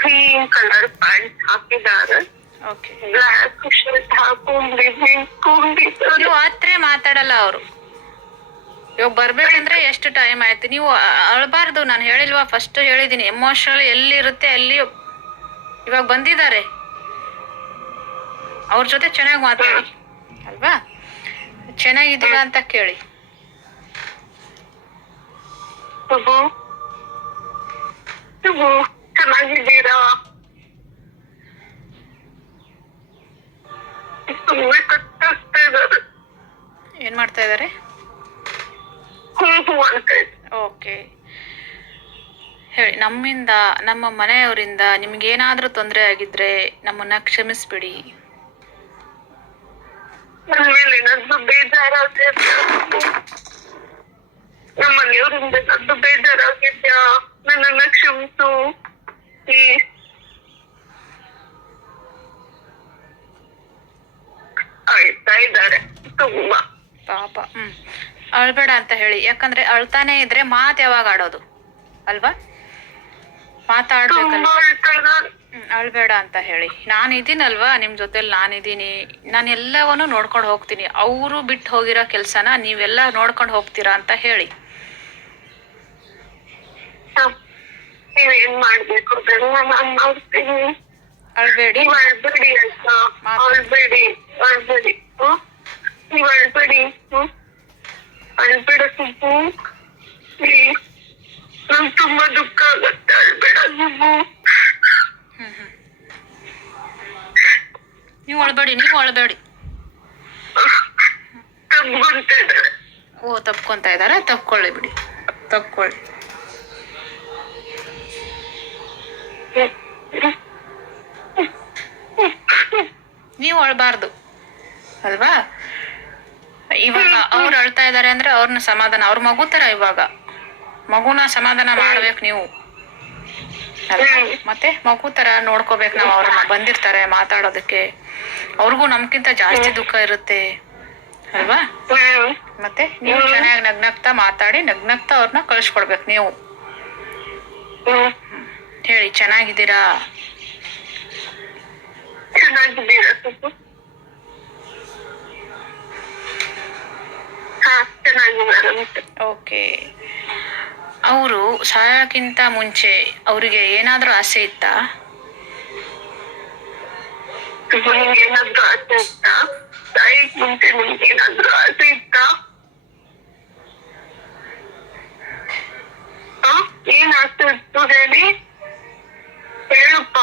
Cream colour pant ಹಾಕಿದ್ದಾರೆ. Okay black shirt ಹಾಕೊಂಡ್ರಿ ನಿಂತ್ಕೊಂಡಿದ್ದಾರೆ ನೀವು ಹತ್ರ ಮಾತಾಡಲ್ಲ ಅವರು. ಇವಾಗ ಬರ್ಬೇಕಂದ್ರೆ ಎಷ್ಟು ಟೈಮ್ ಆಯ್ತು? ನೀವು ಅಳಬಾರ್ದು ನಾನು ಹೇಳಿಲ್ವಾ? ಫಸ್ಟ್ ಹೇಳಿದ್ದೀನಿ ಎಮೋಷನಲ್ ಎಲ್ಲಿರುತ್ತೆ ಅಲ್ಲಿ ಇವಾಗ ಬಂದಿದ್ದಾರೆ. ಅವ್ರ ಜೊತೆ ಚೆನ್ನಾಗಿ ಮಾತಾಡಿ. ಅಲ್ವಾ? ಚೆನ್ನಾಗಿದ್ದೀರಾ ಅಂತ ಕೇಳಿ. ಶುಭು ಚೆನ್ನಾಗಿದ್ದೀರಾ ಸುಮ್ಮನೆ ಕಟ್ಟಾಗ್ತಾ ಇದ್ದಾರೆ ಏನು ಮಾಡ್ತಾ ಇದ್ದಾರೆ ಹ್ಞೂ ಹ್ಞೂ ಅಂತ ಇದೆ ಓಕೆ ಹೇಳಿ ನಮ್ಮಿಂದ ನಮ್ಮ ಮನೆಯವರಿಂದ ನಿಮ್ಗೇನಾದ್ರೂ ತೊಂದರೆ ಆಗಿದ್ರೆ ನಮ್ಮನ್ನ ಕ್ಷಮಿಸ್ಬಿಡಿ. ನನ್ನ ಮೇಲೆ ಏನಾದ್ರು ಬೇಜಾರಾಗಿದ್ಯಾ ನಮ್ಮ ಮನೆಯವರಿಂದ ಏನಾದ್ರು ಬೇಜಾರಾಗಿದ್ಯಾ? ನನ್ನನ್ನ ಕ್ಷಮಿಸು. ಪ್ಲೀಸ್ ಇದ್ದಾರೆ. ತುಂಬಾ. ಪಾಪ. ಹ್ಮ್. ಅಳ್ಬೇಡ ಅಂತ ಹೇಳಿ. ಯಾಕಂದ್ರೆ ಅಳ್ತಾನೆ ಇದ್ರೆ ಮಾತ್ ಯಾವಾಗ ಆಡೋದು? ಅಲ್ವಾ? ಮಾತಾಡ್ಬೇಕಲ್ವಾ? ತುಂಬಾ ಅಳ್ತಾ ಇದ್ದಾರೆ. ಹ್ಮ್, ಅಳ್ಬೇಡ ಅಂತ ಹೇಳಿ. ನಾನು ಇದೀನಲ್ವಾ? ನಿಮ್ ಜೊತೆಲಿ ನಾನಿದ್ದೀನಿ ನಾನು ಎಲ್ಲವನ್ನೂ ನೋಡ್ಕೊಂಡು ಹೋಗ್ತೀನಿ. ಅವರು ಬಿಟ್ಟು ಹೋಗಿರೋ ಕೆಲಸನ ನೀವೆಲ್ಲ ನೋಡ್ಕೊಂಡು ಹೋಗ್ತೀರಾ ಅಂತ ಹೇಳಿ. ನೀವೇನ್ ಮಾಡ್ಬೇಕು? ಅಳ್ಬೇಡಿ. ನೀವ್ ಅಳ್ಬೇಡಿ ಆಯ್ತಾ? ಮಾತು. ಅಳ್ಬೇಡಿ ಅಳ್ಬೇಡಿ. ಹ್ಮ್? ನೀವ್ ಅಳ್ಬೇಡಿ. ಹ್ಮ್? ಅಳ್ಬೇಡ ಸುಬ್ಬು. ಪ್ಲೀಸ್ ನಂಗ್ ತುಂಬಾ ದುಃಖ ಆಗತ್ತೆ. ಅಳ್ಬೇಡ ಸುಬ್ಬು. ಹ್ಮ್ ಹ್ಮ್. ನೀವು ಅಳ್ಬೇಡಿ ನೀವು ಅಳ್ಬೇಡಿ. ತಬ್ಕೊಂತ ಇದ್ದಾರೆ. ಓ ತಪ್ಕೊಂತ ಇದ್ದಾರೆ. ತಪ್ಕೊಳ್ಳಿ ಬಿಡಿ. ತಪ್ಕೊಳ್ಳಿ. ನೀವು ಅಳಬಾರ್ದು. ಅಲ್ವಾ? ಇವಾಗ ಅವ್ರು ಅಳ್ತಾ ಇದಾರೆ ಅಂದ್ರೆ ಅವ್ರನ್ನ ಸಮಾಧಾನ, ಅವ್ರ ಮಗು ತರ ಇವಾಗ. ಮಗುನ ಸಮಾಧಾನ ಮಾಡ್ಬೇಕು ನೀವು. ಮತ್ತೆ ಮಗು ತರ ನೋಡ್ಕೋಬೇಕು ನಾವು ಅವ್ರನ್ನ. ಬಂದಿರ್ತಾರೆ ಮಾತಾಡೋದಕ್ಕೆ. ಅವ್ರಿಗೂ ನಮ್ಕಿಂತ ಜಾಸ್ತಿ ದುಃಖ ಇರುತ್ತೆ. ಅಲ್ವಾ? ಮತ್ತೆ ನೀವು ಚೆನ್ನಾಗಿ ನಗ್ನಗ್ತಾ ಮಾತಾಡಿ ನಗ್ನಗ್ತಾ ಅವ್ರನ್ನ ಕಳ್ಸ್ಕೊಡ್ಬೇಕು ನೀವು. ಹೇಳಿ ಚೆನ್ನಾಗಿದ್ದೀರಾ? ಓಕೆ. ಅವರು ಸಾಯಕ್ಕಿಂತ ಮುಂಚೆ ಅವರಿಗೆ ಏನಾದರೂ ಆಸೆ ಇತ್ತಾ? ಏನಾದ್ರು ಆಸೆ ಇತ್ತಾ? ಸಾಯಿಗ್ ಮುಂಚೆ ನಿಮ್ಗೆ ಏನಾದ್ರು ಆಸೆ ಇತ್ತಾ? ಏನ್ ಆಸೆ ಇತ್ತು ಹೇಳಿ? ಹೇಳಪ್ಪ.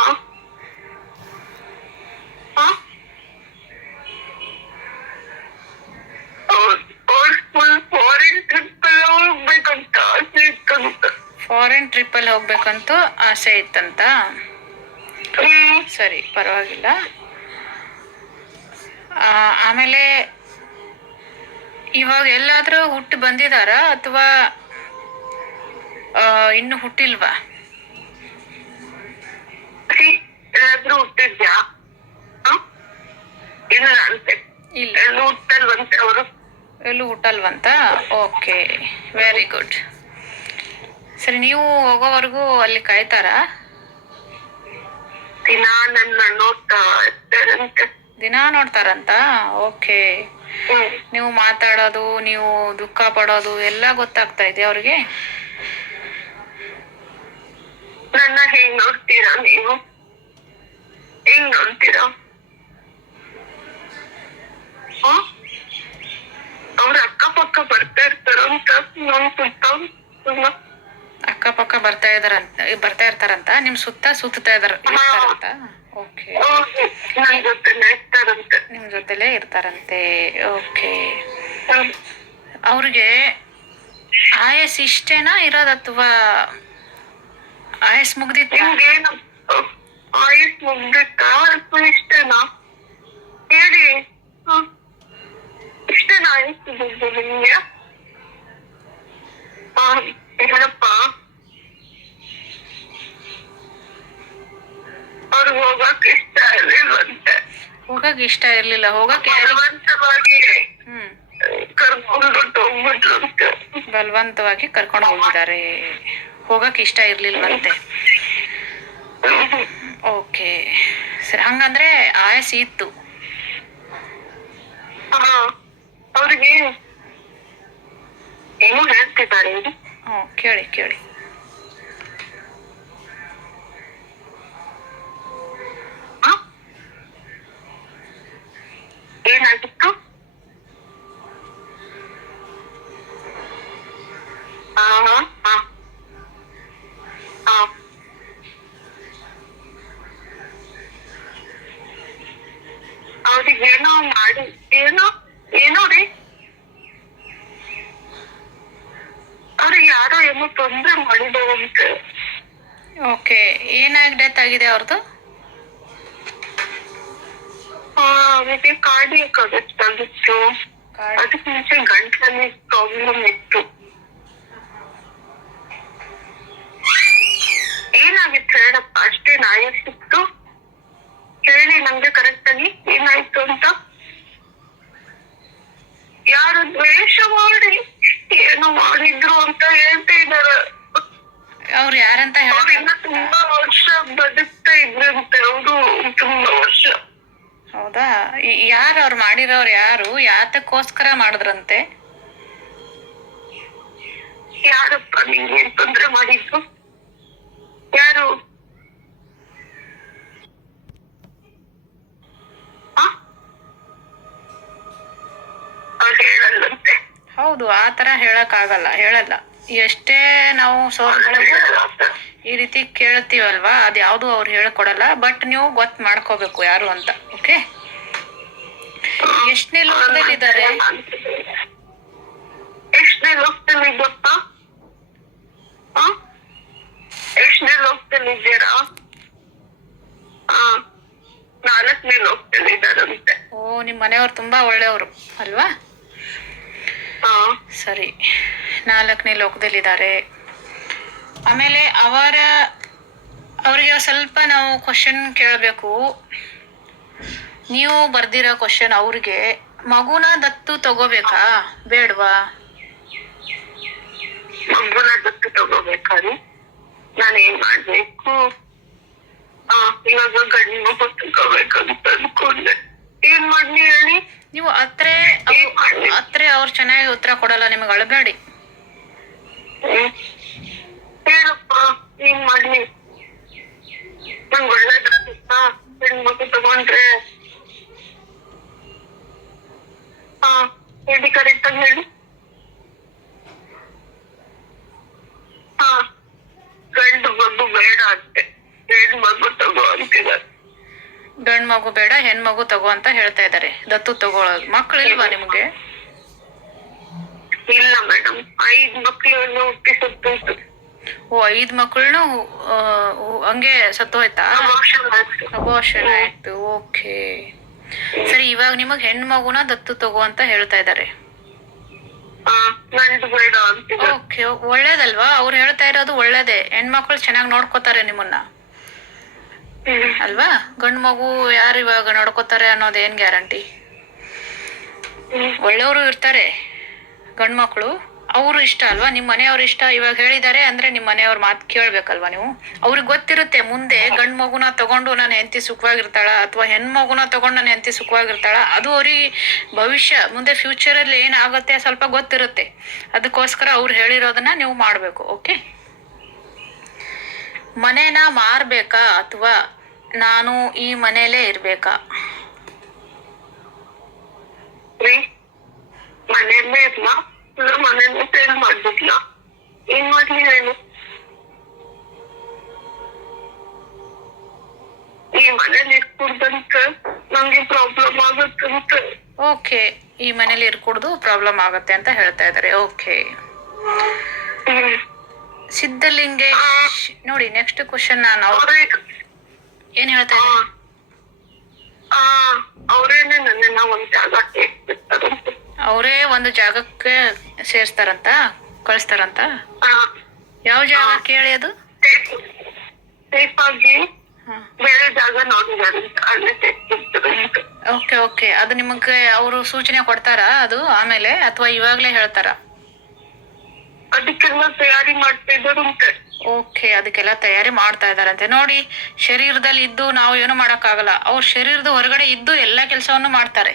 ಫಾರಿನ್ ಟ್ರಿಪ್ ಅಲ್ಲಿ ಹೋಗ್ಬೇಕಂತ ಆಸೆ ಇತ್ತಂತ. ಸರಿ ಪರವಾಗಿಲ್ಲ. ಆ, ಆಮೇಲೆ ಇವಾಗ ಎಲ್ಲಾದ್ರೂ ಹುಟ್ಟು ಬಂದಿದಾರಾ ಅಥವಾ ಇನ್ನು ಹುಟ್ಟಿಲ್ವಾ? ಎಲ್ಲಾದ್ರೂ ಹುಟ್ಟಿದ್ಯಾ? ಇಲ್ಲ ಅಂತೆ. ಎಲ್ಲೂ ಹುಟ್ಟಲ್ವಂತೆ ಅವರು? ಎಲ್ಲೂ ಹುಟ್ಟಲ್ವಂತ? ಓಕೆ ವೆರಿ ಗುಡ್ ಸರಿ ನೀವು ಹೋಗೋವರೆಗೂ ಅಲ್ಲಿ ಕಾಯ್ತಾರಾ? ದಿನ ನನ್ನ ನೋಡ್ತಾ ಇರ್ತಾರಂತೆ ದಿನ ನೋಡ್ತಾರಂತ? ಓಕೆ. ನೀವು ಮಾತಾಡೋದು ನೀವು ದುಃಖ ಪಡೋದು ಎಲ್ಲ ಗೊತ್ತಾಗ್ತಾ ಇದೆ ಅವ್ರಿಗೆ? ನನ್ನ ಹೇಗ್ ನೋಡ್ತೀರಾ ನೀವು? ಹೆಂಗ್ ಅಂತೀರಾ? ಅವ್ರ ಅಕ್ಕಪಕ್ಕ ಬರ್ತಾ ಇರ್ತಾರಂತ ನನ್ ಸುತ್ತ ಅಕ್ಕಪಕ್ಕ ಬರ್ತಾ ಇದಾರಂತ ಬರ್ತಾ ಇರ್ತಾರಂತ? ನಿಮ್ ಸುತ್ತ ಸುತ್ತಾ ಇದಾರ ಇರ್ತಾರಂತ? ಓಕೆ. ನನ್ ಜೊತೆ ಇರ್ತಾರಂತೆ. ನಿಮ್ ಜೊತೆಲೇ ಇರ್ತಾರಂತೆ ಓಕೆ. ಅವ್ರಿಗೆ ಆಯಸ್ ಇಷ್ಟೇನಾ ಇರೋದ ಅಥವಾ ಆಯಸ್ ಮುಗ್ದಿತ್ತ? ನಿಮ್ಗೇನು ಆಯುಷ್ ಮುಗ್ದಿತ್ತಾ ಅಥವಾ ಇಷ್ಟನಾ ಹೇಳಿ ಹ? ಇಷ್ಟನಾ ಆಯುಷ್ ಮುಗ್ದು ನಿಮ್ಗೆ ಹ, ಹೇಳಪ್ಪ ಅವ್ರಿಗೆ ಹೋಗಕ್ ಇಷ್ಟ ಇರ್ಲಿಲ್ವಂತೆ ಹೋಗಕ್ ಇಷ್ಟ ಇರ್ಲಿಲ್ಲ ಹೋಗಕ್ ಯಾರು ಬಲವಂತವಾಗಿ ಹ್ಮ್ ಕರ್ಕೊಂಡ್ಬಿಟ್ಟು ಹೋಗ್ಬಿಟ್ರಂತೆ ಬಲವಂತವಾಗಿ ಕರ್ಕೊಂಡು ಹೋಗಿದ್ದಾರೆ ಹೋಗಕ್ ಇಷ್ಟ ಇರ್ಲಿಲ್ವಂತೆ ಹ್ಮ್. ಓಕೆ. ಸರಿ ಹಂಗಂದ್ರೆ ಆಯಸ್ ಇತ್ತು. ಅವ್ರಿಗೆ ಏನು ಹೇಳ್ತಿದ್ದಾರೆ. ಹ್ಞೂ ಕೇಳಿ ಕೇಳಿ. ಏನಾಗಿ ಡೆತ್ ಆಗಿದೆ ಅವ್ರದ್ದು ಅವ್ರಿಗೆ ಕಾರ್ಡಿಯಕ್ ಅರೆಸ್ಟ್ ಆಗಿತ್ತು ಅದಕ್ಕೆ ಮುಂಚೆ ಗಂಟ್ಲಲ್ಲಿ ಪ್ರಾಬ್ಲಮ್ ಇತ್ತು. ಏನಾಗಿತ್ತು ಹೇಳಪ್ಪ? ಅಷ್ಟೇನ್ ಆಯಸ್ಸಿತ್ತು ಹೇಳಿ ನಮ್ಗೆ ಕರೆಕ್ಟ್ ಆಗಿ ಏನಾಯ್ತು ಅಂತ? ಯಾರು ದ್ವೇಷ ಮಾಡಿ ಏನೋ ಮಾಡಿದ್ರು ಅಂತ ಹೇಳ್ತಾ ಇದಾರೆ ಅವ್ರು ಯಾರಂತ ಅವ್ರು ಹೇಳ ತುಂಬಾ ವರ್ಷ ಬದುಕ್ತಾ ಇದ್ರಂತೆ ಅವರು ತುಂಬಾ ವರ್ಷ. ಹೌದಾ? ಯಾರು ಅವ್ರು ಮಾಡಿರೋರು ಯಾರು? ಯಾತಕ್ಕೋಸ್ಕರ ಮಾಡಿದ್ರಂತೆ? ಯಾರಪ್ಪ ನಿಂಗೆ ತೊಂದ್ರೆ ಮಾಡಿದ್ದು? ಯಾರು? ಹೌದು ಆ ತರ ಹೇಳಕ್ ಆಗಲ್ಲ ಹೇಳಲ್ಲ. ಎಷ್ಟೇ ನಾವು ಸೋಲ್ಗಳಿಗೂ ಈ ರೀತಿ ಕೇಳ್ತೀವಲ್ವಾ? ಅದು ಯಾವುದು ಅವ್ರು ಹೇಳ್ಕೊಡಲ್ಲ ಬಟ್ ನೀವು ಗೊತ್ತು ಮಾಡ್ಕೋಬೇಕು ಯಾರು ಅಂತ ಓಕೆ ಎಷ್ಟನೇ ಲೋಕದಲ್ಲಿದ್ದಾರೆ? ಎಷ್ಟನೇ ಲೋಕದಲ್ಲಿ ಗೊತ್ತಾ? ಎಷ್ಟನೇ ಲೋಕದಲ್ಲಿ ಇದ್ದೀರಾ? ಆ ನಾಲ್ಕನೇ ಲೋಕದಲ್ಲಿ ಇದ್ದಾರಂತೆ. ಓ ನಿಮ್ಮ ಮನೆಯವ್ರು ತುಂಬಾ ಒಳ್ಳೆಯವರು ಅಲ್ವಾ? ಸರಿ. ನಾಲ್ಕನೇ ಲೋಕದಲ್ಲಿದ್ದಾರೆ. ಆಮೇಲೆ ಅವರ ಅವರಿಗೆ ಸ್ವಲ್ಪ ನಾವು ಕ್ವಶನ್ ಕೇಳಬೇಕು. ನೀವು ಬರ್ದಿರೋ ಕ್ವಶನ್ ಅವ್ರಿಗೆ ಮಗುನ ದತ್ತು ತಗೋಬೇಕಾ? ಬೇಡವಾ? ಮಗುನ ದತ್ತು ತಗೋಬೇಕಾದ್ರೆ ನಾನು ಏನ್ ಮಾಡ್ಬೇಕು? ಇವಾಗ ಗಂಡು ಮಗು ತಗೋಬೇಕಂತ ಅನ್ಕೊಂಡೆ. ಏನ್ ಮಾಡ್ಲಿ ಹೇಳಿ? ನೀವು ಅತ್ರೆ ಅತ್ರೆ ಅವ್ರು ಚೆನ್ನಾಗಿ ಉತ್ತರ ಕೊಡಲ್ಲ ನಿಮಗೆ ಅಳಬೇಡಿ ಹ್ಮ್. ಹೇಳಪ್ಪ ಏನ್ ಮಾಡ್ಲಿ ನಂಗ್ ಒಳ್ಳೇದಾಗುತ್ತಾ ಹೆಣ್ಮಗು ತಗೊಂಡ್ರೆ ಹಾ ಹೇಳಿ ಕರೆಕ್ಟ್ ಆಗಿ ಹೇಳಿ ಹಾ ಗಂಡು ಮಗು ಬೇಡ ಅಂತೆ ಹೆಣ್ಣು ಮಗು ತಗೋ ಅಂತಿದ್ದಾರೆ ಗಂಡು ಮಗು ಬೇಡ ಹೆಣ್ಮಗು ತಗೋ ಅಂತ ಹೇಳ್ತಾ ಇದ್ದಾರೆ ದತ್ತು ತಗೋಳೋದ್ ಮಕ್ಳು ಇಲ್ವಾ ನಿಮ್ಗೆ? ಇಲ್ಲ ಮೇಡಮ್ ಐದ್ ಮಕ್ಳು ಹುಟ್ಟಿಸುತ್ತುಂಟು ಓ ಐದು ಮಕ್ಕಳನ್ನು ಹಂಗೆ ಸತ್ತು ಹೋಯ್ತಾ ಅಮೋಷನ್ ಆಯ್ತು. ಅಬೋಷನ್ ಆಯ್ತು ಓಕೆ. ಸರಿ ಇವಾಗ ನಿಮಗ್ ಹೆಣ್ಣು ಮಗುನ ದತ್ತು ತಗೋ ಅಂತ ಹೇಳ್ತಾ ಅಂತಿದ್ದಾರೆ ಓಕೆ ಒಳ್ಳೇದಲ್ವಾ? ಅವ್ರು ಹೇಳ್ತಾ ಇರೋದು ಒಳ್ಳೇದೇ. ಹೆಣ್ಮಕ್ಳು ಚೆನ್ನಾಗಿ ನೋಡ್ಕೋತಾರೆ ನಿಮ್ಮನ್ನ. ಅಲ್ವಾ? ಗಂಡು ಮಗು ಯಾರು ಇವಾಗ ನೋಡ್ಕೋತಾರೆ ಅನ್ನೋದು ಏನ್ ಗ್ಯಾರಂಟಿ? ಒಳ್ಳೆಯವರು ಇರ್ತಾರೆ, ಗಂಡು ಮಕ್ಕಳು ಅವರು ಇಷ್ಟ ಅಲ್ವಾ? ನಿಮ್ಮ ಮನೆಯವ್ರ ಇಷ್ಟ? ಇವಾಗ ಹೇಳಿದ್ದಾರೆ ಅಂದ್ರೆ ನಿಮ್ಮ ಮನೆಯವ್ರ ಮಾತು ಕೇಳ್ಬೇಕಲ್ವಾ ನೀವು? ಅವ್ರಿಗೆ ಗೊತ್ತಿರುತ್ತೆ, ಮುಂದೆ ಗಂಡು ಮಗುನ ತಗೊಂಡು ನನ್ನ ಹೆಂಡತಿ ಸುಖವಾಗಿರ್ತಾಳ ಅಥವಾ ಹೆಣ್ಮಗುನ ತಗೊಂಡು ನನ್ನ ಹೆಂಡತಿ ಸುಖವಾಗಿರ್ತಾಳ, ಅದು ಅವ್ರಿಗೆ ಭವಿಷ್ಯ, ಮುಂದೆ ಫ್ಯೂಚರಲ್ಲಿ ಏನಾಗುತ್ತೆ ಸ್ವಲ್ಪ ಗೊತ್ತಿರುತ್ತೆ. ಅದಕ್ಕೋಸ್ಕರ ಅವ್ರು ಹೇಳಿರೋದನ್ನ ನೀವು ಮಾಡಬೇಕು ಓಕೆ ಮನೇನ ಮಾರ್ಬೇಕಾ ಅಥವಾ ನಾನು ಈ ಮನೇಲೆ ಇರ್ಬೇಕಾ? ಮನೆಯಲ್ಲೇ ಇರ್ಲ? ಇಲ್ಲ ಮನೆಯಲ್ಲೇ ಸೇಲ್ ಮಾಡ್ಬಿಡ್ಲ? ಏನ್ ಮಾಡ್ಲಿ ಹೇಳು ಈ ಮನೇಲಿ ಇರ್ಕೂಡ್ದಂತ ನಂಗೆ ಪ್ರಾಬ್ಲಮ್ ಆಗತ್ತಂತ. ಓಕೆ ಈ ಮನೇಲಿ ಇರ್ಕೂಡ್ದು ಪ್ರಾಬ್ಲಮ್ ಆಗುತ್ತೆ ಅಂತ ಹೇಳ್ತಾ ಇದ್ದಾರೆ ಓಕೆ. ಸಿದ್ಧಲಿಂಗೇಶ್ ನೋಡಿ ನೆಕ್ಸ್ಟ್ ಕ್ವಶನ್ ನಾನು ಏನ್ ಹೇಳ್ತಾ ಆ ನನ್ನನ್ನ ಒಂದ್ ಅವರೇ ಒಂದು ಜಾಗಕ್ಕೆ ಸೇರಿಸ್ತಾರಂತ ಕಳಿಸ್ತಾರಂತ? ಯಾವ ಜಾಗ ಕೇಳಿ ಅದು? ಸೇಫ್ ಆಗಿ ಬೇರೆ ಜಾಗ ಓಕೆ ಓಕೆ. ಅದು ನಿಮಗೆ ಅವರು ಸೂಚನೆ ಕೊಡ್ತಾರಾ ಅದು ಆಮೇಲೆ? ಅಥವಾ ಇವಾಗಲೇ ಹೇಳ್ತಾರಾ? ಅದಕ್ಕೆಲ್ಲ ತಯಾರಿ ಮಾಡ್ತಾ ಇದ್ದಾರಂತೆ ಓಕೆ ಅದಕ್ಕೆಲ್ಲ ತಯಾರಿ ಮಾಡ್ತಾ ಇದಾರಂತೆ ನೋಡಿ ಶರೀರದಲ್ಲಿ ಇದ್ದು ನಾವು ಏನು ಮಾಡೋಕ್ಕಾಗಲ್ಲ. ಅವ್ರ ಶರೀರದ ಹೊರಗಡೆ ಇದ್ದು ಎಲ್ಲ ಕೆಲಸವನ್ನು ಮಾಡ್ತಾರೆ.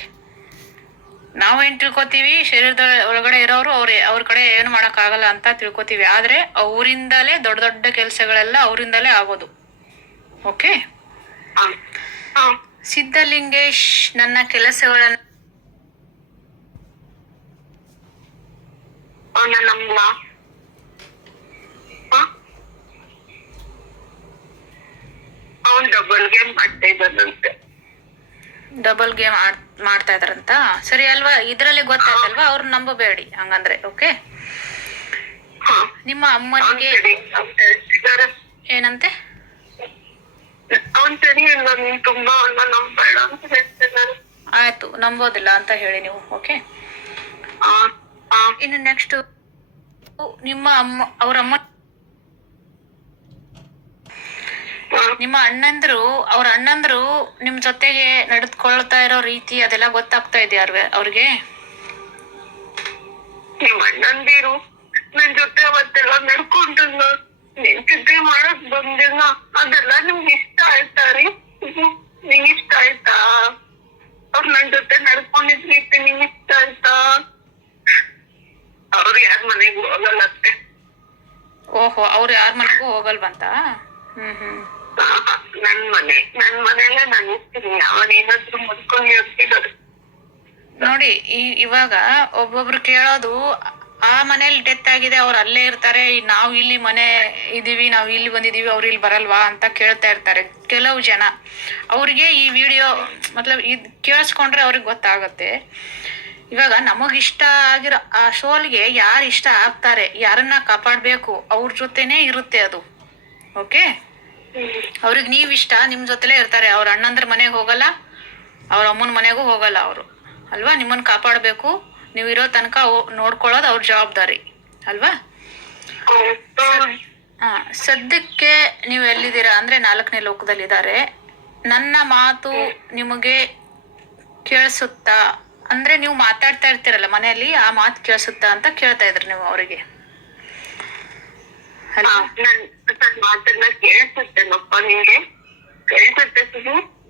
ನಾವೇನು ತಿಳ್ಕೊತೀವಿ? ಶರೀರದ ಒಳಗಡೆ ಇರೋರು ಅವ್ರ ಅವ್ರ ಕಡೆ ಏನು ಮಾಡೋಕ್ಕಾಗಲ್ಲ ಅಂತ ತಿಳ್ಕೊತೀವಿ. ಆದರೆ ಅವರಿಂದಲೇ ದೊಡ್ಡ ದೊಡ್ಡ ಕೆಲಸಗಳೆಲ್ಲ ಅವರಿಂದಲೇ ಆಗೋದು. ಓಕೆ ಸಿದ್ಧಲಿಂಗೇಶ್ ನನ್ನ ಕೆಲಸಗಳನ್ನು ಅವನ ಡಬಲ್ ಗೇಮ್ ಮಾಡ್ತಾ ಇದ್ದಾನಂತೆ. ಡಬಲ್ ಗೇಮ್ ಆಡ್ ಮಾಡ್ತಾ ಇದಾರಂತ ಸರಿ ಅಲ್ವಾ? ಇದ್ರಲ್ಲಿ ಗೊತ್ತಾಯ್ತಲ್ವಾ? ಅವ್ರು ನಂಬಬೇಡಿ ಹಂಗಂದ್ರೆ ಓಕೆ? ನಿಮ್ಮ ಅಮ್ಮನಿಗೆ ಏನಂತೆ? ಆಯ್ತು ನಂಬೋದಿಲ್ಲ ಅಂತ ಹೇಳಿ ನೀವು ಓಕೆ? ಇನ್ನು ನೆಕ್ಸ್ಟ್ ನಿಮ್ಮ ಅಮ್ಮ ಅವ್ರ ಅಮ್ಮ ಹಾ ನಿಮ್ಮ ಅಣ್ಣಂದ್ರು ಅವ್ರ ಅಣ್ಣಂದ್ರು ನಿಮ್ ಜೊತೆಗೆ ನಡೆದುಕೊಳ್ತಾ ಇರೋ ರೀತಿ ಅದೆಲ್ಲ ಗೊತ್ತಾಗ್ತಾ ಇದೆಯಾ ಅವ್ರಿಗೆ? ನಿಮ್ ಅಣ್ಣಂದಿರು ನನ್ ಜೊತೆ ಅವತ್ತೆಲ್ಲ ನಡ್ಕೊಂಡಲ್ಲ ಜೊತೆ ಮಾಡಕ್ ಬಂದಿಲ್ಲ ಅದೆಲ್ಲ ನಿಮ್ಗೆ ಇಷ್ಟ ಆಯ್ತಾ ರೀ. ನಿಂಗ್ ಇಷ್ಟ ಆಯ್ತಾ? ಅವ್ರ ನನ್ ಜೊತೆ ನಡ್ಕೊಂಡಿದ್ ರೀತಿ ನಿಂಗ್ ಇಷ್ಟ ಆಯ್ತಾ? ಅವ್ರು ಯಾರ್ ಮನೆಗೂ ಹೋಗಲ್ಲ ಅಷ್ಟೇ. ಓಹೋ ಅವ್ರು ಯಾರ ಮನೆಗೂ ಹೋಗಲ್ವಂತ? ಹ್ಮ್ ಹ್ಮ್. ನನ್ ಮನೆ, ನನ್ ಮನೆಯಲ್ಲೇ ನೋಡಿ, ಈ ಇವಾಗ ಒಬ್ಬೊಬ್ರು ಕೇಳೋದು, ಆ ಮನೇಲಿ ಡೆತ್ ಆಗಿದೆ, ಅವ್ರು ಅಲ್ಲೇ ಇರ್ತಾರೆ ನಾವು ಇಲ್ಲಿ ಮನೆ ಇದೀವಿ, ನಾವು ಇಲ್ಲಿ ಬಂದಿದೀವಿ, ಅವ್ರು ಇಲ್ಲಿ ಬರಲ್ವಾ ಅಂತ ಕೇಳ್ತಾ ಇರ್ತಾರೆ ಕೆಲವು ಜನ. ಅವ್ರಿಗೆ ಈ ವಿಡಿಯೋ ಮತ್ಲಬ್ ಇದ್ ಕೇಳಿಸ್ಕೊಂಡ್ರೆ ಅವ್ರಿಗೆ ಗೊತ್ತಾಗುತ್ತೆ. ಇವಾಗ ನಮಗಿಷ್ಟ ಆಗಿರೋ ಆ ಶೋಲ್ಗೆ ಯಾರು ಇಷ್ಟ ಆಗ್ತಾರೆ, ಯಾರನ್ನ ಕಾಪಾಡಬೇಕು, ಅವ್ರ ಜೊತೆನೇ ಇರುತ್ತೆ ಅದು. ಓಕೆ ಅವ್ರಿಗೆ ನೀವು ಇಷ್ಟ ನಿಮ್ಮ ಜೊತೆಲೇ ಇರ್ತಾರೆ. ಅವ್ರ ಅಣ್ಣಂದ್ರ ಮನೆಗೆ ಹೋಗಲ್ಲ, ಅವ್ರ ಅಮ್ಮನ ಮನೆಗೂ ಹೋಗಲ್ಲ ಅವರು. ಅಲ್ವಾ? ನಿಮ್ಮನ್ನ ಕಾಪಾಡಬೇಕು. ನೀವು ಇರೋ ತನಕ ನೋಡ್ಕೊಳ್ಳೋದು ಅವ್ರ ಜವಾಬ್ದಾರಿ. ಅಲ್ವಾ? ಹಾ, ಸದ್ಯಕ್ಕೆ ನೀವು ಎಲ್ಲಿದ್ದೀರಾ? ಅಂದ್ರೆ ನಾಲ್ಕನೇ ಲೋಕದಲ್ಲಿದ್ದಾರೆ. ನನ್ನ ಮಾತು ನಿಮಗೆ ಕೇಳಿಸುತ್ತಾ? ಅಂದ್ರೆ ನೀವು ಮಾತಾಡ್ತಾ ಇರ್ತೀರಲ್ಲ ಮನೆಯಲ್ಲಿ, ಆ ಮಾತು ಕೇಳಿಸುತ್ತಾ ಅಂತ ಕೇಳ್ತಾ ಇದ್ರಿ ನೀವು ಅವರಿಗೆ. ನನ್ ನನ್ ಮಾತನ್ನ ಕೇಳಿಸುತ್ತೇನಪ್ಪ ನಿಂಗೆ. ಕೇಳಿಸುತ್ತೆ ಸುಧು.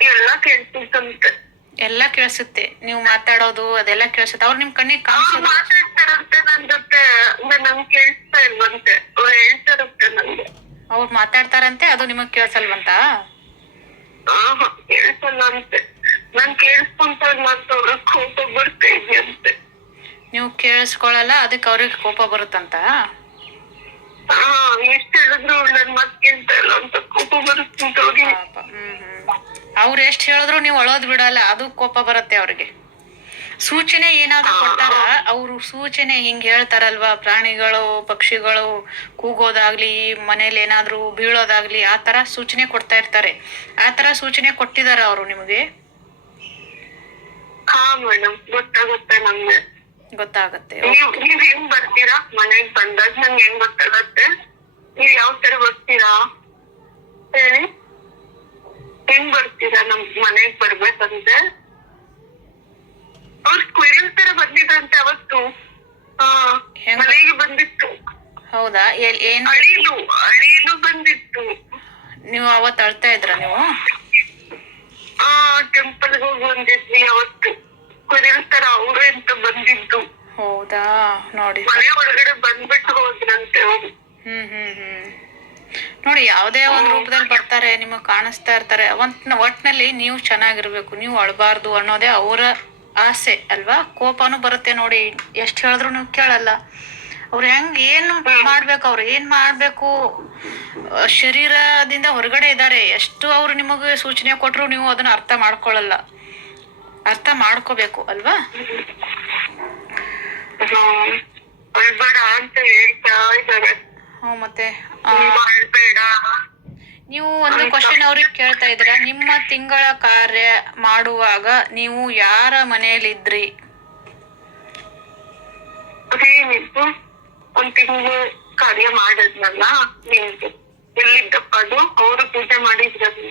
ಎಲ್ಲ ಕೇಳಿಸುತ್ತಂತೆ ಎಲ್ಲ ಕೇಳಿಸುತ್ತೆ. ನೀವು ಮಾತಾಡೋದು ಅದೆಲ್ಲ ಕೇಳಿಸುತ್ತೆ. ಅವ್ರು ನಿಮ್ ಕಣ್ಣಿಗೆ ಕಾಣಿಸೋದು. ಮಾತಾಡ್ತಾರಂತೆ ನನ್ ಜೊತೆ. ನಂಗೆ ಕೇಳಿಸ್ತಾ ಇಲ್ವಂತೆ. ಅವ್ರು ಹೇಳ್ತಾರಂತೆ ನಂಗೆ. ಅವ್ರು ಮಾತಾಡ್ತಾರಂತೆ ಅದು ನಿಮಗ್ ಕೇಳಿಸಲ್ವಂತ? ಕೇಳಿಸಲ್ಲ ಅಂತೆ. ನಾನ್ ಕೇಳಿಸ್ಕೊಂತ ಮತ್ತೆ ಅವ್ರ ಕೋಪ ಬರ್ತಾ ಇದೆಯಂತೆ ಕೇಳಿಸ್ಕೊಳ್ಳಲ್ಲ ಅದಕ್ಕೆ ಅವ್ರಿಗೆ ಕೋಪ ಬರುತ್ತಂತ? ಹಾ ಎಷ್ಟ್ ಹೇಳಿದ್ರು ನನ್ ಮಾತ್ ಕೇಳ್ತಾ ಇಲ್ಲ ಅಂತ ಕೋಪ ಬರುತ್ತಂತ ಅವ್ರಿಗೆ. ಪಾಪ ಹ್ಮ್ ಹ್ಮ್. ಅವ್ರು ಎಷ್ಟು ಹೇಳಿದ್ರು ನೀವು ಅಳೋದ್ ಬಿಡಲ್ಲ ಅದು ಕೋಪ ಬರುತ್ತೆ ಅವ್ರಿಗೆ. ಸೂಚನೆ ಏನಾದ್ರು ಕೊಡ್ತಾರ? ಅವ್ರು ಸೂಚನೆ ಹಿಂಗ್ ಹೇಳ್ತಾರಲ್ವಾ ಪ್ರಾಣಿಗಳು ಪಕ್ಷಿಗಳು ಕೂಗೋದಾಗ್ಲಿ ಮನೇಲಿ ಏನಾದ್ರು ಬೀಳೋದಾಗ್ಲಿ ಆ ತರ ಸೂಚನೆ ಕೊಡ್ತಾ ಇರ್ತಾರೆ. ಆ ತರ ಸೂಚನೆ ಕೊಟ್ಟಿದಾರ ಅವರು ನಿಮಗೆ? ಹಾ ಮೇಡಮ್ ಗೊತ್ತಾಗುತ್ತೆ ನಂಗೆ. ಗೊತ್ತಾಗತ್ತೆ ನೀವ್ ನೀವ್ ಹೆಂಗ್ ಬರ್ತೀರಾ? ಮನೆಗ್ ಬಂದಾಗ ನಂಗೆ ಹೆಂಗ್ ಗೊತ್ತಾಗತ್ತೆ? ನೀವ್ ಯಾವ ತರ ಬರ್ತೀರಾ? ಹೇಳಿ. ಹೆಂಗ್ ಬರ್ತೀರಾ ನಮ್ ಮನೆಗ್ ಬರ್ಬೇಕಂದ್ರೆ? ಅವ್ರ ಸ್ಕ್ವಿರಲ್ ತರ ಬಂದಿದ್ರಂತೆ ಅವತ್ತು. ಹಾ ಹೆಂಗ್? ಮನೆಗೆ ಬಂದಿತ್ತು. ಹೌದಾ? ಎಲ್ ಏನ್ ಅಳಿಲು ಅಳಿಲು ಬಂದಿತ್ತು. ನೀವು ಅವತ್ತು ಅಳ್ತಾ ಇದ್ರ ನೀವು? ಆ ಟೆಂಪಲ್ ಹೋಗಿ ಬಂದಿದ್ವಿ ಅವತ್ತು. ಸ್ಕ್ವಿರಲ್ ತರ ಅವ್ರೆ ಅಂತ ಬಂದಿದ್ದು. ಹೌದಾ? ನೋಡಿ. ಮನೆ ಒಳಗಡೆ ಬಂದ್ಬಿಟ್ಟು ಹೋದ್ರಂತೆ ಅವ್ರು. ಹ್ಮ್ ಹ್ಮ್ ಹ್ಮ್. ನೋಡಿ ಯಾವುದೇ ಒಂದು ರೂಪದಲ್ಲಿ ಬರ್ತಾರೆ ನಿಮಗೆ ಕಾಣಿಸ್ತಾ ಇರ್ತಾರೆ. ಒಂದ್ ಒಟ್ನಲ್ಲಿ ನೀವು ಚೆನ್ನಾಗಿರ್ಬೇಕು ನೀವು ಅಳಬಾರ್ದು ಅನ್ನೋದೇ ಅವರ ಆಸೆ ಅಲ್ವಾ? ಕೋಪನೂ ಬರುತ್ತೆ ನೋಡಿ ಎಷ್ಟು ಹೇಳಿದ್ರು ನೀವು ಕೇಳಲ್ಲ. ಅವ್ರು ಹೆಂಗ್ ಏನು ಮಾಡ್ಬೇಕು ಅವ್ರು ಏನ್ ಮಾಡ್ಬೇಕು? ಶರೀರದಿಂದ ಹೊರಗಡೆ ಇದ್ದಾರೆ. ಎಷ್ಟು ಅವ್ರು ನಿಮಗೆ ಸೂಚನೆ ಕೊಟ್ರು ನೀವು ಅದನ್ನ ಅರ್ಥ ಮಾಡ್ಕೊಳ್ಳಲ್ಲ. ಅರ್ಥ ಮಾಡ್ಕೋಬೇಕು ಅಲ್ವಾ? ಹ್ಮ್. ಮತ್ತೆ ನೀವು ಒಂದು ಕ್ವಶನ್ ಅವ್ರಿಗೆ ಕೇಳ್ತಾ ಇದ್ರ ನಿಮ್ಮ ತಿಂಗಳ ಕಾರ್ಯ ಮಾಡುವಾಗ ನೀವು ಯಾರ ಮನೆಯಲ್ಲಿದ್ರಿ? ಇದ್ರಿ ಒಂದ್ ತಿಂಗಳು ಕಾರ್ಯ ಮಾಡಿದ್ನಲ್ಲ ಎಲ್ಲಿದ್ದಪ್ಪ ಅದು? ಅವರು ಪೂಜೆ ಮಾಡಿದ್ರಲ್ಲ.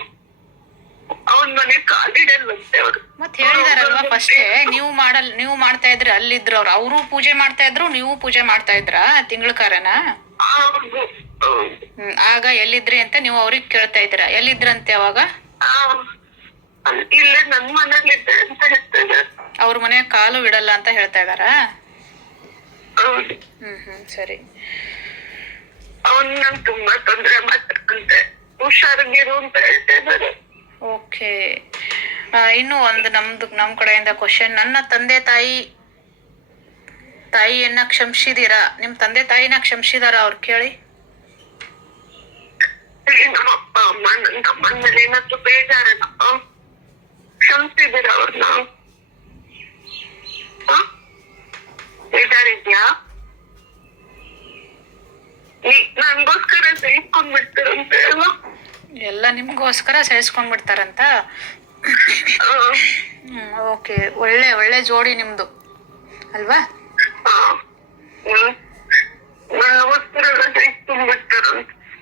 ಮನೆ ಕಾಲಿಡಲ್ವಂತೆ ಅವ್ರು. ಮತ್ ಹೇಳಿದಾರಲ್ವಾ ಫಸ್ಟೇ ನೀವು ಮಾಡಲ್ ನೀವು ಮಾಡ್ತಾ ಇದ್ರಿ ಅಲ್ಲಿದ್ರು ಅವ್ರು. ಅವರು ಪೂಜೆ ಮಾಡ್ತಾ ಇದ್ರು ನೀವು ಪೂಜೆ ಮಾಡ್ತಾ ಇದ್ರ ತಿಂಗಳ ಕಾರಣ? ಹೌದು ಹೌದು. ಆಗ ಎಲ್ಲಿದ್ರಿ ಅಂತ ನೀವು ಅವ್ರಿಗೆ ಕೇಳ್ತಾ ಇದ್ರ ಎಲ್ಲಿದ್ರಂತೆ ಅವಾಗ? ಇಲ್ಲ ನನ್ ಮನೇಲಿದ್ದೆ ಅಂತ ಹೇಳ್ತಾರೆ ಅವ್ರ ಮನೆ ಕಾಲು ಇಡಲ್ಲ ಅಂತ ಹೇಳ್ತಾ ಇದಾರಾ ಹೌದು. ಹ್ಮ್ ಹ್ಮ್ ಸರಿ. ಅವ್ನ್ ನಂಗ್ ತುಂಬಾ ತೊಂದ್ರೆ ಮಾಡ್ತಾರಂತೆ ಹುಷಾರಾಗಿರು ಅಂತ ಹೇಳ್ತಾ ಇದಾರೆ ಓಕೆ. ಇನ್ನು ಒಂದು ನಮ್ದು ನಮ್ಮ ಕಡೆಯಿಂದ ಕ್ವಶನ್ ನನ್ನ ತಂದೆ ತಾಯಿ, ತಾಯಿಯನ್ನ ಕ್ಷಮಿಸಿದೀರಾ? ನಿಮ್ ತಂದೆ ತಾಯಿನ ಕ್ಷಮಿಸಿದಾರ ಅವ್ರ ಕೇಳಿ? ಏನಾದ್ರು ಅವ್ರನ್ನ ಬೇಜಾರಿದ್ಯಾ? ನನ್ಗೋಸ್ಕರ ಬಿಡ್ತಾರಂತೆ ಅಲ್ಲ ಎಲ್ಲ ನಿಮ್ಗೋಸ್ಕರ ಸಹಿಸ್ಕೊಂಡ್ ಬಿಡ್ತಾರಂತ ಆ, ಹ್ಮ್ ಓಕೆ. ಒಳ್ಳೆ ಒಳ್ಳೆ ಜೋಡಿ ನಿಮ್ದು. ಅಲ್ವಾ?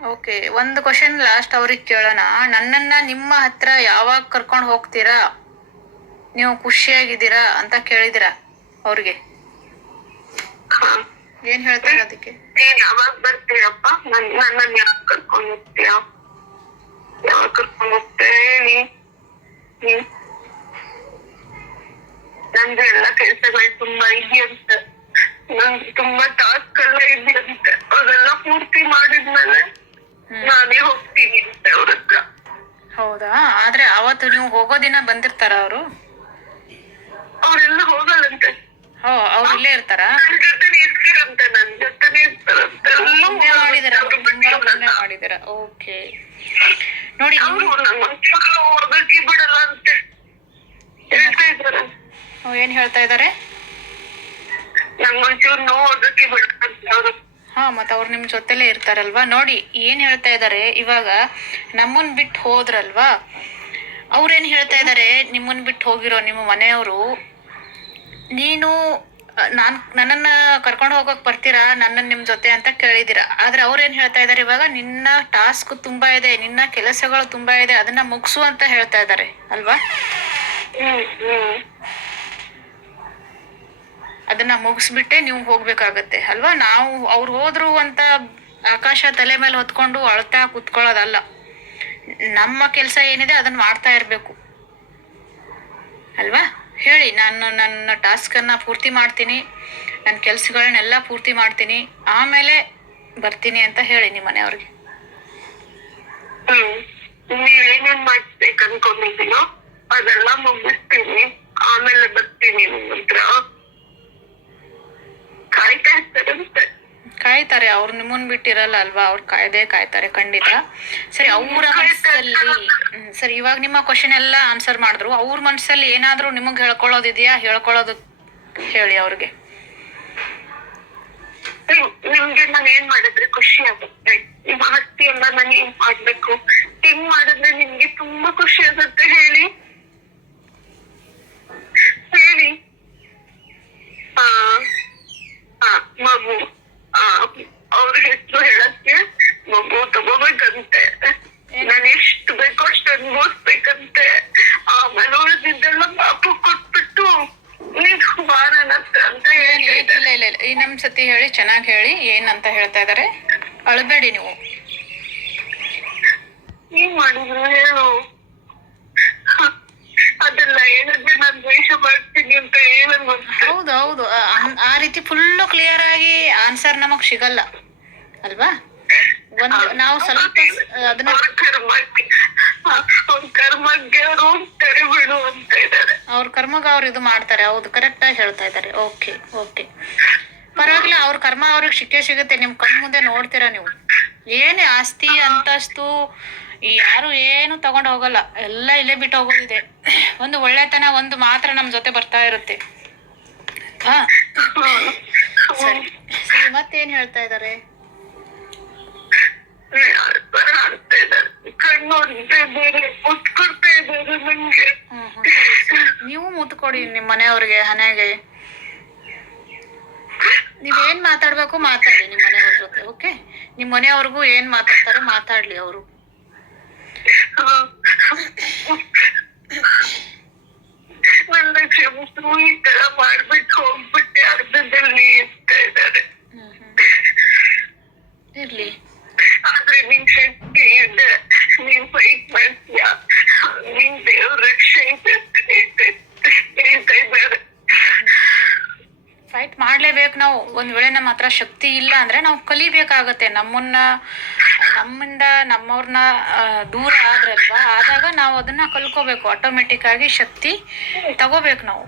ಓಕೆ. ಒಂದು ಕ್ವಶನ್ ಲಾಸ್ಟ್ ಅವ್ರಿಗೆ ಕೇಳೋಣ. ನನ್ನನ್ನ ನಿಮ್ಮ ಹತ್ರ ಯಾವಾಗ ಕರ್ಕೊಂಡು ಹೋಗ್ತೀರಾ? ನೀವು ಖುಷಿಯಾಗಿದ್ದೀರಾ ಅಂತ ಕೇಳಿದಿರ ಅವ್ರಿಗೆ? ಏನ್ ಹೇಳ್ತಾರೆ ಅದಕ್ಕೆ ಯಾವಾಗ ಬರ್ತೀರಪ್ಪ ನನ್ನ ಕರ್ಕೊಂಡು ಹೋಗ್ತೀಯ? ಯಾವಾಗ ಕರ್ಕೊಂಡ್ ಹೋಗ್ತೇ ಹೇಳಿ ಹ್ಮ್ ನಂದು ಎಲ್ಲ ಕೆಲ್ಸಗಳು ತುಂಬಾ ಇದೆಯಂತೆ. ನಂದು ತುಂಬಾ ಟಾಸ್ಕ್ ಎಲ್ಲ ಇದೆಯಂತೆ. ಅದೆಲ್ಲ ಪೂರ್ತಿ ಮಾಡಿದ್ಮೇಲೆ. ನಾನೇ ಹೋಗ್ತೀನಿ ಅಂತ ಅವ್ರ ಹತ್ರ. ಹೌದಾ? ಆದ್ರೆ ಅವತ್ತು ನೀವು ಹೋಗೋ ದಿನ ಬಂದಿರ್ತಾರ ಅವರು? ಅವರೆಲ್ಲ ಹೋಗಲ್ಲಂತೆ. ಓ ಅವ್ರು ಇಲ್ಲೇ ಇರ್ತಾರ? ನನ್ ಜೊತೆನೆ ಇರ್ತಾರಂತೆ ನನ್ ಜೊತೆನೆ ಇರ್ತಾರಂತೆ. ಎಲ್ಲ ಪುಣ್ಯ ಮಾಡಿದಿರ ಅವ್ರು ಮಾಡಿದಿರ ಓಕೆ. ನೋಡಿ ಮಕ್ಕಳು ಬಿಡಲ್ಲ ಅಂತೆ. ಹೇಳ್ತಾ ಏನ್ ಹೇಳ್ತಾ ಇದಾರೆ ನಂಗೊಂಚೂರು ನೋವು ಹೋಗಕ್ಕೆ ಬಿಡಲ್ಲ ಅಂತ ಅವ್ರು ಹಾ ಮತ್ತ ಅವ್ರು ನಿಮ್ ಜೊತೆಲೇ ಇರ್ತಾರಲ್ವಾ? ನೋಡಿ ಏನ್ ಹೇಳ್ತಾ ಇದಾರೆ ಇವಾಗ ನಮ್ಮನ್ ಬಿಟ್ಟು ಹೋದ್ರಲ್ವಾ? ಅವ್ರೇನ್ ಹೇಳ್ತಾ ಇದಾರೆ ನಿಮ್ಮನ್ ಬಿಟ್ಟು ಹೋಗಿರೋ ನಿಮ್ಮ ಮನೆಯವರು ನೀನು ನಾನ್ ನನ್ನನ್ನ ಕರ್ಕೊಂಡು ಹೋಗೋಕ್ ಬರ್ತೀರಾ? ನನ್ನ ನಿಮ್ ಜೊತೆ ಅಂತ ಕೇಳಿದಿರ. ಆದ್ರೆ ಅವ್ರೇನ್ ಹೇಳ್ತಾ ಇದಾರೆ ಇವಾಗ? ನಿನ್ನ ಟಾಸ್ಕ್ ತುಂಬಾ ಇದೆ ನಿನ್ನ ಕೆಲಸಗಳು ತುಂಬಾ ಇದೆ ಅದನ್ನ ಮುಗಿಸು ಅಂತ ಹೇಳ್ತಾ ಇದಾರೆ ಅಲ್ವಾ? ಅದನ್ನ ಮುಗಿಸ್ಬಿಟ್ಟೆ ನೀವು ಹೋಗ್ಬೇಕಾಗತ್ತೆ ಅಲ್ವಾ? ನಾವು ಅವ್ರು ಹೋದ್ರು ಅಂತ ಆಕಾಶ ತಲೆ ಮೇಲೆ ಹೊತ್ಕೊಂಡು ಅಳ್ತಾ ಕುತ್ಕೊಳ್ಳೋದಲ್ಲ. ನಮ್ಮ ಕೆಲಸ ಏನಿದೆ ಅದನ್ನ ಮಾಡ್ತಾ ಇರಬೇಕು ಅಲ್ವಾ? ಹೇಳಿ, ನಾನು ನನ್ನ ಟಾಸ್ಕನ್ನು ಪೂರ್ತಿ ಮಾಡ್ತೀನಿ. ನನ್ನ ಕೆಲಸಗಳನ್ನೆಲ್ಲ ಪೂರ್ತಿ ಮಾಡ್ತೀನಿ. ಆಮೇಲೆ ಬರ್ತೀನಿ ಅಂತ ಹೇಳಿ ನಿಮ್ಮ ಮನೆಯವ್ರಿಗೆ. ಆಮೇಲೆ ಬರ್ತೀನಿ ನಿಮ್ಮ ಹತ್ರ. ಕಾಯ್ತಾ ಇರ್ತಾರಂತೆ ಕಾಯ್ತಾರೆ ಅವ್ರು ನಿಮ್ಮನ್ ಬಿಟ್ಟಿರಲ್ಲ ಅಲ್ವಾ? ಅವ್ರು ಕಾಯ್ದೆ ಕಾಯ್ತಾರೆ ಖಂಡಿತ. ಸರಿ ಅವ್ರ ಮನಸ್ಸಲ್ಲಿ ಸರಿ ಇವಾಗ ನಿಮ್ಮ ಕ್ವಶನ್ ಎಲ್ಲ ಆನ್ಸರ್ ಮಾಡಿದ್ರು. ಅವ್ರ ಮನಸ್ಸಲ್ಲಿ ಏನಾದ್ರೂ ನಿಮಗ್ ಹೇಳ್ಕೊಳ್ಳೋದಿದೆಯಾ ಹೇಳ್ಕೊಳ್ಳೋದು ಹೇಳಿ ಅವ್ರಿಗೆ. ನಿಮ್- ನಿಮ್ಗೆ ನಾನು ಏನ್ ಮಾಡಿದ್ರೆ ಖುಷಿ ಆಗುತ್ತೆ. ನಿಮ್ಮ ಆಸ್ತಿ ಎಲ್ಲ ನನಗೆ ಏನ್ ಮಾಡ್ಬೇಕು? ಹಿಂಗ್ ಮಾಡಿದ್ರೆ ನಿಮ್ಗೆ ತುಂಬಾ ಖುಷಿ ಆಗುತ್ತೆ ಹೇಳಿ? ಹೇಳಿ. ಹಾ ಹಾ ಮಗು. ಅವ್ರ ಹೆಸರು ಹೇಳಕ್ಕೆ ಮಗು ತಗೋಬೇಕಂತೆ. ನಾನು ಎಷ್ಟು ಬೇಕೋ ಅಷ್ಟು ಅನ್ಭವಿಸ್ಬೇಕಂತೆ ಆಮೇಲೆ ಉಳಿದಿದ್ದೆಲ್ಲ ಪಾಪ ಕೊಟ್ಬಿಟ್ಟು ನೀನು ಬಾರನತ್ರ ಅಂತ ಹೇಳಿ ಇಲ್ಲ ಇಲ್ಲ ಇಲ್ಲ ಈ ನಮ್ ಸತಿ ಹೇಳಿ ಚೆನ್ನಾಗಿ ಹೇಳಿ ಏನಂತ ಹೇಳ್ತಾ ಇದಾರೆ? ಅಳಬೇಡಿ ನೀವು. ನೀನ್ ಮಾಡಿದ್ರು ಹೇಳು ಹ, ಅದೆಲ್ಲ ಹೇಳಿದ್ರೆ ನಾನ್ ದ್ವೇಷ ಮಾಡ್ತೀನಿ ಅಂತ ಏನನ್ ಗೊತ್ತು ಹೌದು ಹೌದು ಆ- ಆ- ಆ ರೀತಿ ಫುಲ್ಲು ಕ್ಲಿಯರ್ ಆಗಿ ಆನ್ಸರ್ ನಮಗ್ ಸಿಗಲ್ಲ. ಅಲ್ವಾ? ಒಂದು ನಾವು ಸ್ವಲ್ಪ ಅದನ್ನ ಅವ್ರ ಕರ್ಮಗ ಅವ್ರ ಇದು ಮಾಡ್ತಾರೆ. ಹೌದು ಕರೆಕ್ಟ್ ಆಗಿ ಹೇಳ್ತಾ ಇದ್ದಾರೆ. ಓಕೆ ಓಕೆ ಪರವಾಗಿಲ್ಲ ಅವ್ರ ಕರ್ಮ ಅವ್ರಿಗೆ ಶಿಕ್ಷೆ ಸಿಗುತ್ತೆ. ನಿಮ್ ಕಣ್ ಮುಂದೆ ನೋಡ್ತೀರಾ ನೀವು? ಏನೇ ಆಸ್ತಿ ಅಂತಸ್ತು ಯಾರು ಏನು ತಗೊಂಡ್ ಹೋಗಲ್ಲ. ಎಲ್ಲ ಇಲ್ಲೇ ಬಿಟ್ಟು ಹೋಗೋದಿದೆ ಒಂದು ಒಳ್ಳೆತನ ಒಂದು ಮಾತ್ರ ನಮ್ ಜೊತೆ ಬರ್ತಾ ಇರುತ್ತೆ. ಹಾ? ಸರಿ. ಸರಿ, ಮತ್ತೇನ್ ಹೇಳ್ತಾ ಇದಾರೆ? ನೀವು ಮುತ್ತು ನಿಮ್ ಮನೆಯವ್ರಿಗೆ ಹನೆಗೆ ನೀವೇನ್ ಮಾತಾಡ್ಬೇಕು ಮಾತಾಡಿ ನಿಮ್ ಮನೆಯವ್ರ ಜೊತೆ, ಓಕೆ? ನಿಮ್ ಮನೆಯವ್ರಿಗೂ ಏನ್ ಮಾತಾಡ್ತಾರೆ ಮಾತಾಡ್ಲಿ ಅವರು. ಮಾಡ್ಬಿಟ್ಟು ಹೋಗ್ಬಿಟ್ಟೆ ಅರ್ಧದಲ್ಲಿ ಅಂತ ಇದ್ದಾರೆ ಇರ್ಲಿ ಆದ್ರೆ ನಿನ್ ಶಕ್ತಿ ಇದೆ ನೀನ್ ಫೈಟ್ ಮಾಡ್ತೀಯ ನಿನ್ ದೇವ್ರ ರಕ್ಷೆ ಇದೆ ಅಂತ ಹೇಳ್ತಾ ಇದ್ದಾರೆ ಫೈಟ್ ಮಾಡ್ಲೇಬೇಕು ನಾವು ಒಂದ್ ವೇಳೆ ನಮ್ಮ ಹತ್ರ ಶಕ್ತಿ ಇಲ್ಲ ಅಂದ್ರೆ ನಾವು ಕಲಿಬೇಕಾಗತ್ತೆ. ನಮ್ಮನ್ನ, ನಮ್ಮಿಂದ ನಮ್ಮವ್ರನ್ನ ದೂರ ಆದ್ರಲ್ವಾ? ಆದಾಗ ನಾವು ಅದನ್ನ ಕಲ್ಕೋಬೇಕು ಆಟೋಮೆಟಿಕ್ ಆಗಿ ಶಕ್ತಿ ತಗೋಬೇಕು ನಾವು.